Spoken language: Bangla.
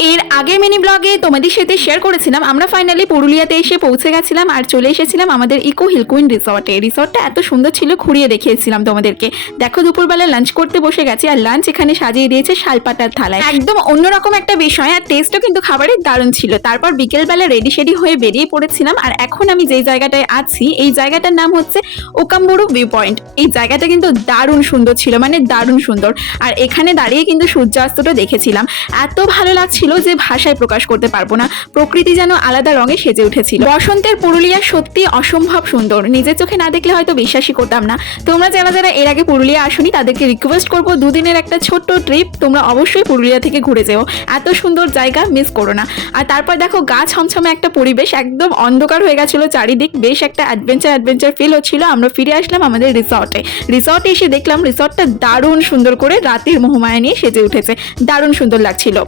এর আগের মিনি ব্লগে তোমাদের সাথে শেয়ার করেছিলাম আমরা ফাইনালি পুরুলিয়াতে এসে পৌঁছে গেছিলাম আর চলে এসেছিলাম আমাদের ইকো হিল কুইন রিসর্টে। রিসর্টটা এত সুন্দর ছিল, ঘুরিয়ে দেখিয়েছিলাম তোমাদেরকে। দেখো দুপুরবেলা লাঞ্চ করতে বসে গেছি আর লাঞ্চ এখানে সাজিয়ে দিয়েছে শালপাতার থালায়, একদম অন্যরকম একটা বিষয়। আর টেস্টও কিন্তু খাবারের দারুণ ছিল। তারপর বিকেলবেলা রেডি শেডি হয়ে বেরিয়ে পড়েছিলাম। আর এখন আমি যেই জায়গাটায় আছি এই জায়গাটার নাম হচ্ছে ওকাম্বুরু ভিউ পয়েন্ট। এই জায়গাটা কিন্তু দারুণ সুন্দর ছিল, মানে দারুণ সুন্দর। আর এখানে দাঁড়িয়ে কিন্তু সূর্যাস্তটা দেখেছিলাম, এত ভালো লাগছিল যে ভাষায় প্রকাশ করতে পারবো না। প্রকৃতি যেন আলাদা রঙে সেজে উঠেছিল। বসন্তের পুরুলিয়া সত্যি অসম্ভব সুন্দর, নিজের চোখে না দেখলে হয়তো বিশ্বাসই করতাম না। তোমরা যারা যারা এর আগে পুরুলিয়া আসনি তাদেরকে রিকোয়েস্ট করবো দুদিনের একটা ছোট্ট ট্রিপ তোমরা অবশ্যই পুরুলিয়া থেকে ঘুরে যেও, এত সুন্দর জায়গা মিস করো না। আর তারপর দেখো গা ছমছমে একটা পরিবেশ, একদম অন্ধকার হয়ে গেছিল চারিদিক, বেশ একটা অ্যাডভেঞ্চার ফিল হচ্ছিল। আমরা ফিরে আসলাম আমাদের রিসর্টে এসে দেখলাম রিসর্টটা দারুণ সুন্দর করে রাতের মোহমায়া নিয়ে সেজে উঠেছে, দারুণ সুন্দর লাগছিল।